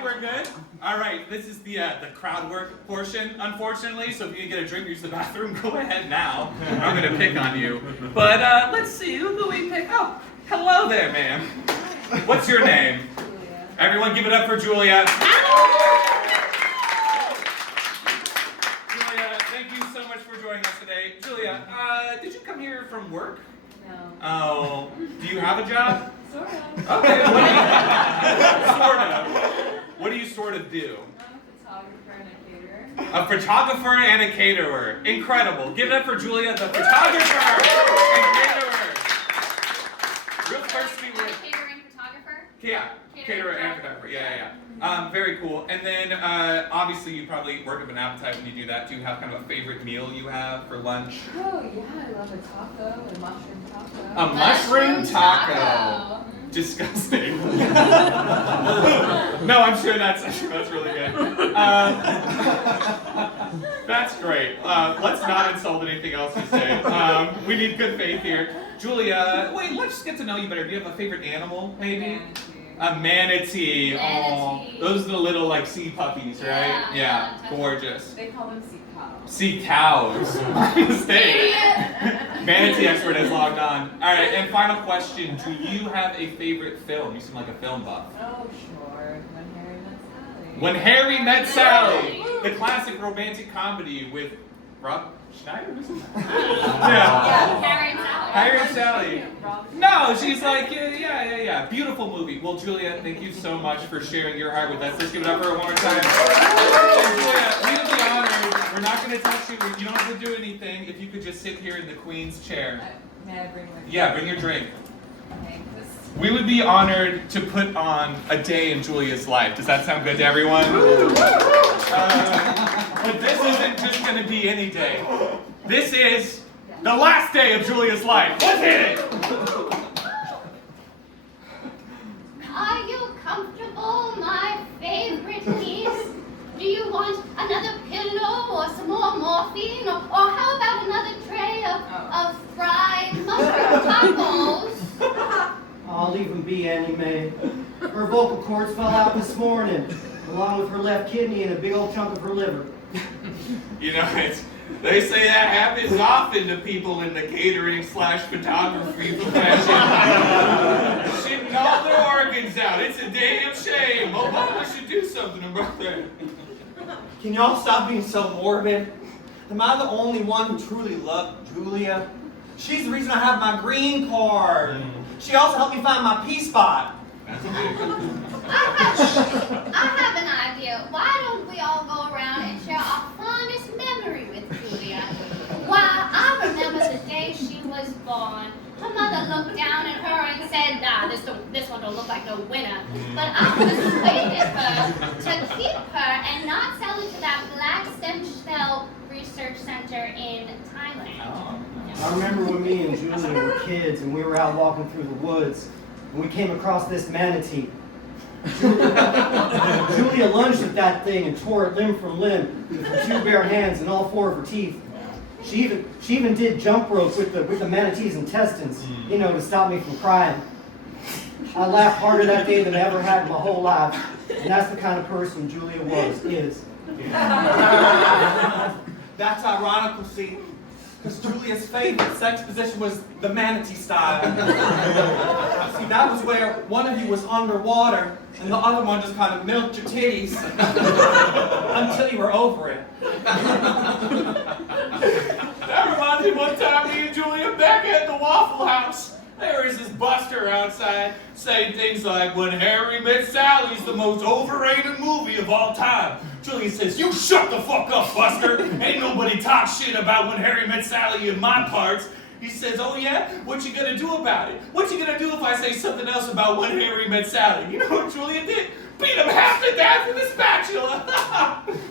Okay, we're good. All right, this is the crowd work portion, unfortunately. So if you can get a drink or use the bathroom, go ahead now. I'm gonna pick on you. But let's see, who do we pick? Oh, hello there, ma'am. What's your name? Julia. Everyone, give it up for Julia. Julia, thank you so much for joining us today. Julia, did you come here from work? No. Oh, do you have a job? Sort of. Okay, what do you sort of? What do you sort of do? I'm a photographer and a caterer. A photographer and a caterer. Incredible. Give it up for Julia, the photographer and caterer. Real thirsty with Caterer and photographer? yeah, caterer and photographer. Yeah. Very cool. And then obviously you probably work up an appetite when you do that. Do you have kind of a favorite meal you have for lunch? Oh yeah, I love a taco, a mushroom taco. A mushroom taco. Disgusting. No, I'm sure that's really good. That's great. Let's not insult anything else you say. We need good faith here. Julia, wait, let's get to know you better. Do you have a favorite animal, maybe? A manatee. Oh, those are the little like sea puppies, right? Yeah, gorgeous. They call them sea cows. Sea cows. My mistake. Manatee expert has logged on. All right, and final question: do you have a favorite film? You seem like a film buff. Oh sure, When When Harry Met Sally. Harry Met Sally, the classic romantic comedy with Rob Schneider. Yeah, Harry and Sally. Harry and Sally. No, she's like, yeah. Beautiful movie. Well, Julia, thank you so much for sharing your heart with us. Let's give it up for her one more time. And Julia, we would be honored. We're not going to touch you. You don't have to do anything. If you could just sit here in the Queen's chair. May I bring my Yeah, bring your drink. Okay, We would be honored to put on a day in Julia's life. Does that sound good to everyone? But this isn't just going to be any day. This is the last day of Julia's life. Let's hit it! Are you comfortable, my favorite niece? Do you want another pillow or some more morphine? Or how about another tray of fried mushroom tacos? I'll leave them be, Annie Mae. Her vocal cords fell out this morning, along with her left kidney and a big old chunk of her liver. You know, they say that happens often to people in the catering/photography profession. Shitting all their organs out. It's a damn shame. Obama should do something about that. Can y'all stop being so morbid? Am I the only one who truly loved Julia? She's the reason I have my green card. She also helped me find my P-spot. I have an idea. Why don't we all go around and share our fondest memory with Julia? Why, I remember the day she was born. Her mother looked down at her and said, nah, this one don't look like no winner. But I persuaded her to keep her and not sell it to that black stem cell research center in Thailand. I remember when me and Julia were kids and we were out walking through the woods and we came across this manatee. Julia lunged at that thing and tore it limb from limb with her two bare hands and all four of her teeth. She even did jump rope with the manatee's intestines, to stop me from crying. I laughed harder that day than I ever had in my whole life, and that's the kind of person Julia is. That's ironical, see, because Julia's favorite sex position was the manatee style. See, that was where one of you was underwater and the other one just kind of milked your titties until you were over it. That reminds me one time me and Julia back at the Waffle House. There is this Buster outside saying things like, when Harry Met Sally is the most overrated movie of all time. Julia says, you shut the fuck up, Buster. Ain't nobody talk shit about When Harry Met Sally in my parts. He says, oh yeah? What you gonna do about it? What you gonna do if I say something else about When Harry Met Sally? You know what Julia did? Beat him half to death with a spatula.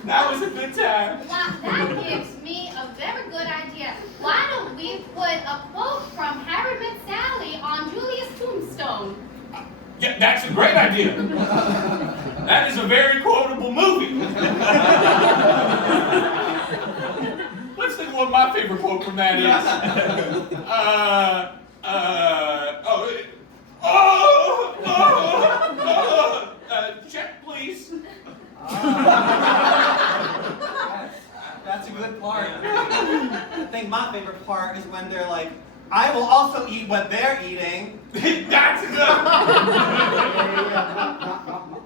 That was a good time. Well, that gives me a very good idea. Why don't we put a quote from Harry Met Sally on Julia's tombstone? Yeah, that's a great idea. That is a very quotable movie. Let's think of what my favorite quote from that is. Check, please. good part. I think my favorite part is when they're like, I will also eat what they're eating. That's good.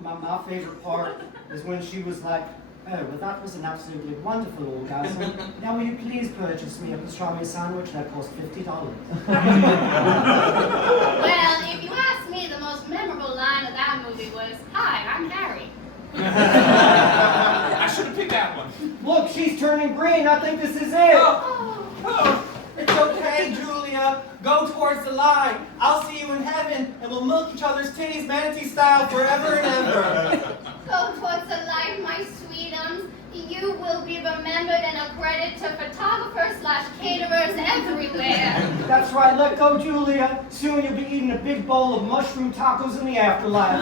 My favorite part is when she was like, oh, well, that was an absolutely wonderful orgasm. Now, will you please purchase me a pastrami sandwich that cost $50? Well, if you ask me, the most memorable line of that movie was, "Hi, I'm Harry." I should have picked that one. Look, she's turning green. I think this is it. Oh, it's okay, Julia. Go towards the light. I'll see you in heaven, and we'll milk each other's titties manatee style forever and ever. Go towards the light, my sweetums. You will be remembered and a credit to photographers/caterers everywhere. That's right. Let go, Julia. Soon you'll be eating a big bowl of mushroom tacos in the afterlife.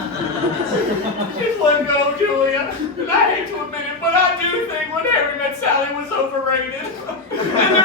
Just let go, Julia. And I hate to admit it, but I do think When Harry Met Sally was overrated. And